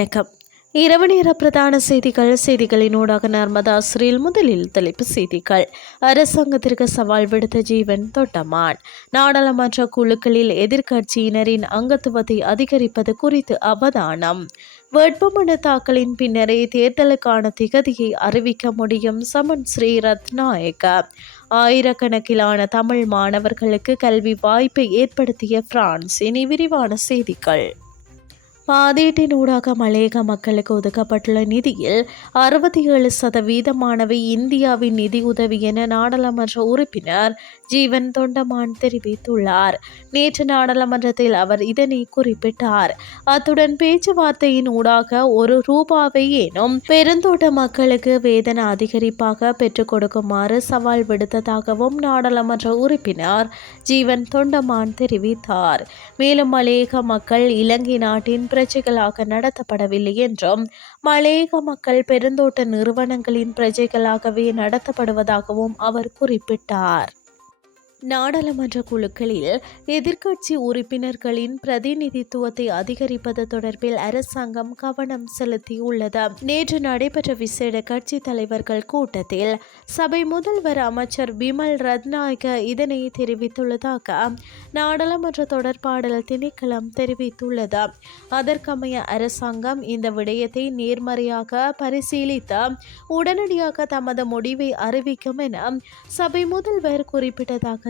வணக்கம். இரவு நேர பிரதான செய்திகள் செய்திகளினூடாக நர்மதா ஸ்ரீல் முதலில் தலைப்பு செய்திகள். அரசாங்கத்திற்கு சவால் விடுத்த ஜீவன் தொட்டமான். நாடாளுமன்ற குழுக்களில் எதிர்க்கட்சியினரின் அங்கத்துவத்தை அதிகரிப்பது குறித்து அவதானம். வேட்புமனு தாக்கலின் பின்னரே தேர்தலுக்கான திகதியை அறிவிக்க முடியும் சமன் ஸ்ரீ ரத்நாயக்க ஆயிரக்கணக்கிலான தமிழ் மாணவர்களுக்கு கல்வி வாய்ப்பை ஏற்படுத்திய பிரான்ஸ் இனி விரிவான செய்திகள். பாதீட்டினூடாக மலையக மக்களுக்கு ஒதுக்கப்பட்டுள்ள நிதியில் அறுபத்தி ஏழு சதவீதமானவை இந்தியாவின் நிதி உதவி என நாடாளுமன்ற உறுப்பினர் ஜீவன் தொண்டமான் தெரிவித்துள்ளார். நேற்று நாடாளுமன்றத்தில் அவர் இதனை குறிப்பிட்டார். அத்துடன் பேச்சுவார்த்தையின் ஊடாக ஒரு ரூபாவை ஏனும் பெருந்தோட்ட மக்களுக்கு வேதன அதிகரிப்பாக பெற்றுக் கொடுக்குமாறு சவால் விடுத்ததாகவும் நாடாளுமன்ற உறுப்பினர் ஜீவன் தொண்டமான் தெரிவித்தார். மேலும் மலையக மக்கள் இலங்கை நாட்டின் பிரஜைகளாக நடத்தப்படவில்லை என்றும் மலையக மக்கள் பெருந்தோட்ட நிறுவனங்களின் பிரஜைகளாகவே நடத்தப்படுவதாகவும் அவர் குறிப்பிட்டார். நாடாளுமன்ற குழுக்களில் எதிர்க்கட்சி உறுப்பினர்களின் பிரதிநிதித்துவத்தை அதிகரிப்பது தொடர்பில் அரசாங்கம் கவனம் செலுத்தியுள்ளது. நேற்று நடைபெற்ற விசேட கட்சி தலைவர்கள் கூட்டத்தில் சபை முதல்வர் அமைச்சர் பிமல் ரத்நாயக இதனை தெரிவித்துள்ளதாக நாடாளுமன்ற தொடர்பாடல் திணைக்களம் தெரிவித்துள்ளது. அதற்கமைய அரசாங்கம் இந்த விடயத்தை நேர்மறையாக பரிசீலித்து உடனடியாக தமது முடிவை அறிவிக்கும் என சபை முதல்வர் குறிப்பிட்டதாக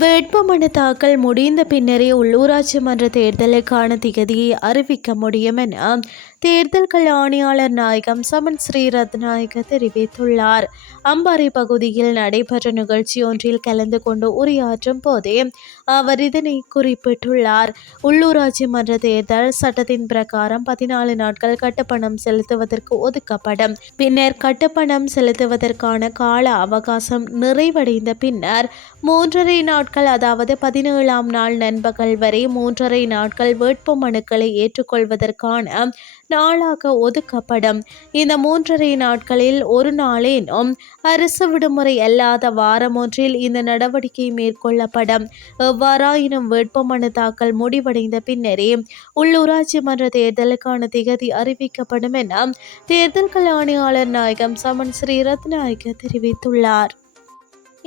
வேட்புமனு தாக்கல் முடிந்த பின்னரே உள்ளூராட்சி மன்ற தேர்தலுக்கான திகதியை அறிவிக்க முடியும் என தேர்தல்கள் ஆணையாளர் நாயகம் சமன் ஸ்ரீரத்நாயக தெரிவித்துள்ளார். அம்பாறை பகுதியில் நடைபெற்ற நிகழ்ச்சி ஒன்றில் கலந்து கொண்டு உரையாற்றும் போதே அவர் இதனை குறிப்பிட்டுள்ளார். உள்ளூராட்சி மன்ற தேர்தல் சட்டத்தின் பிரகாரம் பதினாலு நாட்கள் கட்டுப்பணம் செலுத்துவதற்கு ஒதுக்கப்படும். பின்னர் கட்டுப்பணம் செலுத்துவதற்கான கால அவகாசம் நிறைவடைந்த பின்னர் மூன்றரை நாள் நாட்கள் அதாவது பதினேழாம் நாள் நண்பகல் வரை மூன்றரை நாட்கள் வேட்பு மனுக்களை ஏற்றுக்கொள்வதற்கான நாளாக ஒதுக்கப்படும். இந்த மூன்றரை நாட்களில் ஒரு நாளேனும் அரசு விடுமுறை அல்லாத வாரம் ஒன்றில் இந்த நடவடிக்கை மேற்கொள்ளப்படும். எவ்வாறாயினும் வேட்புமனு தாக்கல் முடிவடைந்த பின்னரே உள்ளூராட்சி மன்ற தேர்தலுக்கான திகதி அறிவிக்கப்படும் என தேர்தல்கள் ஆணையாளர் நாயகம் சமன் ஸ்ரீ ரத்நாயக்க தெரிவித்துள்ளார்.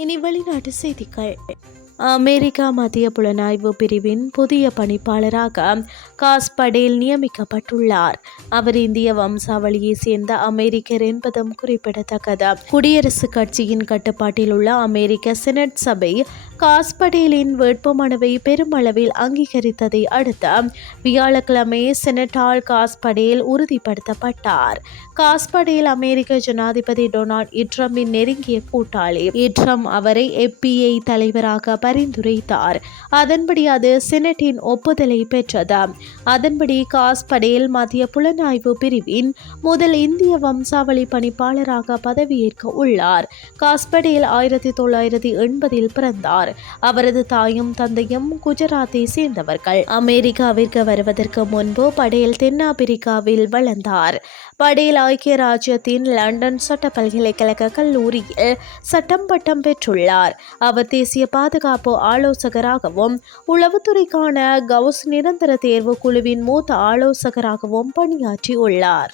இனி வெளிநாட்டு செய்திகள். அமெரிக்கா மத்திய புலனாய்வு பிரிவின் புதிய பணிப்பாளராக காஸ் படேல் நியமிக்கப்பட்டுள்ளார். அவர் இந்திய வம்சாவளியை சேர்ந்த அமெரிக்கர் என்பதும் குறிப்பிடத்தக்கது. குடியரசுக் கட்சியின் கட்டுப்பாட்டில் உள்ள அமெரிக்க செனட் சபை காஸ் படேலின் வேட்புமனுவை பெருமளவில் அங்கீகரித்ததை அடுத்து வியாழக்கிழமை செனட்டால் காஸ் படேல் உறுதிப்படுத்தப்பட்டார். காஸ் படேல் அமெரிக்க ஜனாதிபதி டொனால்ட் இட்ரம்பின் நெருங்கிய கூட்டாளி. இட்ரம் அவரை எப்பிஐ தலைவராக பரிந்துரைத்தார். அதன்படி அது செனட்டின் ஒப்புதலை பெற்றது. அதன்படி காஸ் படேல் மத்திய புலனாய்வு பிரிவின் முதல் இந்திய வம்சாவளி பணிப்பாளராக பதவியேற்க உள்ளார். காஸ்படேல் ஆயிரத்தி தொள்ளாயிரத்தி எண்பதில் பிறந்தார். அவரது தாயும் தந்தையும் குஜராத்தை சேர்ந்தவர்கள். அமெரிக்காவிற்கு வருவதற்கு முன்பு படேல் தென்னாப்பிரிக்காவில் வளர்ந்தார். படேல் ஐக்கிய ராஜ்யத்தின் லண்டன் சட்ட பல்கலைக்கழக கல்லூரியில் சட்டம் பட்டம் பெற்றுள்ளார். அவர் தேசிய பாதுகாப்பு ஆலோசகராகவும் உளவுத்துறைக்கான கவுஸ் நிரந்தர தேர்வு குழுவின் மூத்த ஆலோசகராகவும் பணியாற்றியுள்ளார்.